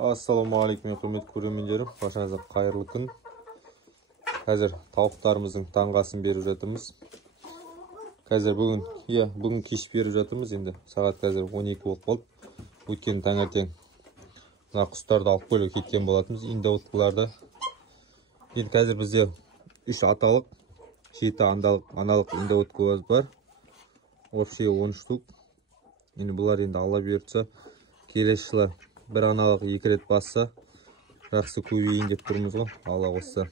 Ассалаумағалейкум, құрметті көрермендерім, баршаңызға қайырлы күн. Қазір тауықтарымыздың таңғасын беріп жатырмыз. Қазір бүгін кеш беріп жатырмыз. Енді сағат қазір 12 болып қалды. Өткен таңертең мына құстарды алып бөліп кеткен болатынбыз. Индоуткаларды. Енді қазір бізде 3 аталық, 7 аналық индоуткалар бар. Вообще 10 штук. Енді бұлар енді ала бұйыртса, келесі жылы бір аналық 2 рет басса, жақсы көбейейін деп тұрмыз ғой, Алла қосса.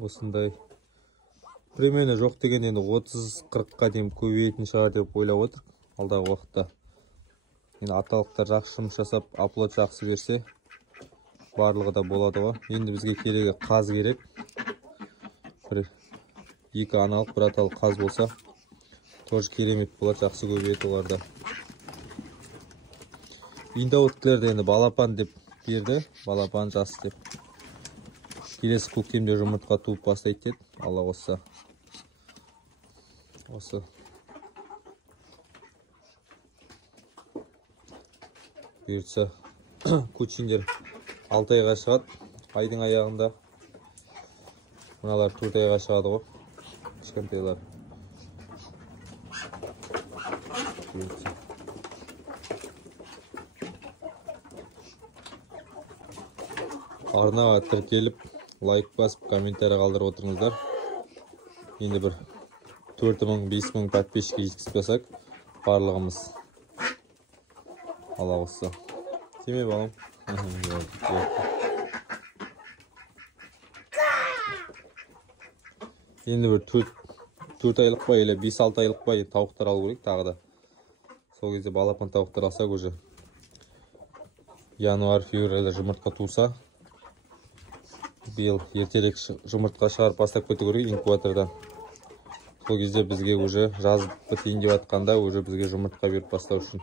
Осындай примерно жоқ деген енді 30-40-қа дейін көбейетін шығар деп ойлап отыр алдағы уақытта. Енді аталықтар жақсы жұмыс жасап, аплод жақсы берсе, барлығы да болады ғой. Енді бізге керегі қаз керек. Бір 2 аналық, бір аталық қаз болса, тоже керемет болады, жақсы көбейеді оларда. Индоуткаларды енді балапан деп берді, балапан жас деп. Келесі көктемде жұмыртқа туып бастайды деді, Алла қосса. Осы. Бұйыртса, кучиндер 6 айға шығады, айдың аяғында. Мыналар 4 айға шығады ғой, кішкентайлар. Бұйыртса. Арнаға тіркеліп, лайк басып, комментарий қалдырып отырыңыздар. Енді бір 4000-5000 подписчик жеткізсек, барлығымыз. Алла қосса. Тиме балам. Енді бір 4 айлық па, или 5-6 айлық па тауықтар алу керек тағы да. Сол кезде балапан тауықтар алсақ уже январь-февральда жұмыртқа туса, биыл ертерек жұмыртқа шығарып бастап кету керек инкубатордан. Сол кезде бізге уже жазып бітейін деп атқанда, уже бізге жұмыртқа беріп бастау үшін.